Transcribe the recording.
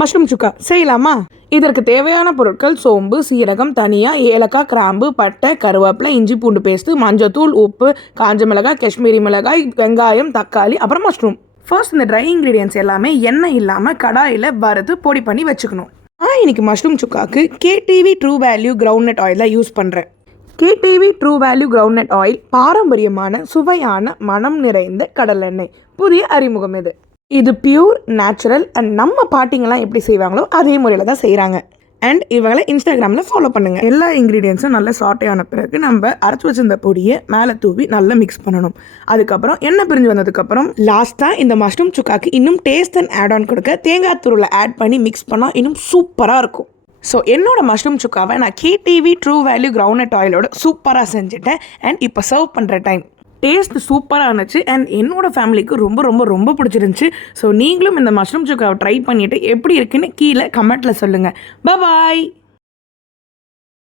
Mushroom சுக்கா செய்யலாமா? இதற்கு தேவையான பொருட்கள் சோம்பு, சீரகம், தனியா, ஏலக்காய், கிராம்பு, பட்டை, கருவேப்பிலை, இஞ்சி பூண்டு பேஸ்ட்டு, மஞ்சத்தூள், உப்பு, காஞ்ச மிளகாய், காஷ்மீரி மிளகாய், வெங்காயம், தக்காளி, அப்புறம் மஷ்ரூம். ஃபர்ஸ்ட் இந்த ட்ரை இன்க்ரீடியன்ஸ் எல்லாமே எண்ணெய் இல்லாமல் கடாயில் வறுத்து பொடி பண்ணி வச்சுக்கணும். நான் இன்னைக்கு மஷ்ரூம் சுக்காக்கு கேடிவி ட்ரூ வேல்யூ கிரவுண்ட்நட் ஆயிலை யூஸ் பண்ணுறேன். KTV true value groundnut oil பாரம்பரியமான சுவையான மனம் நிறைந்த கடலெண்ணெய். புதிய அறிமுகம் இது பியூர் நேச்சுரல் அண்ட் நம்ம பாட்டிங்கெல்லாம் எப்படி செய்வாங்களோ அதே முறையில் தான் செய்கிறாங்க. அண்ட் இவங்களை இன்ஸ்டாகிராமில் ஃபாலோ பண்ணுங்கள். எல்லா இன்க்ரீடியன்ஸும் நல்லா சாட்டே ஆன பிறகு நம்ம அரைச்சி வச்சிருந்த பொடியை மேலே தூவி நல்லா மிக்ஸ் பண்ணணும். அதுக்கப்புறம் எண்ணெய் பிரிஞ்சு வந்ததுக்கப்புறம் லாஸ்ட்டாக இந்த மஷ்ரூம் சுக்காக்கு இன்னும் டேஸ்ட் அண்ட் ஆட் ஆன் கொடுக்க தேங்காய் தூளை ஆட் பண்ணி மிக்ஸ் பண்ணால் இன்னும் சூப்பராக இருக்கும். ஸோ என்னோட மஷ்ரூம் சுக்காவை நான் கேடிவி ட்ரூ வேல்யூ கிரவுண்ட்நட் ஆயிலோட சூப்பராக செஞ்சுட்டேன். அண்ட் இப்போ சர்வ் பண்ணுற டைம் டேஸ்ட் சூப்பராக இருந்துச்சு. அண்ட் என்னோட ஃபேமிலிக்கு ரொம்ப ரொம்ப ரொம்ப பிடிச்சிருந்துச்சு. ஸோ நீங்களும் இந்த மஷ்ரூம் சுக்காவை ட்ரை பண்ணிவிட்டு எப்படி இருக்குன்னு கீழே கமெண்ட்டில் சொல்லுங்கள். பாய்.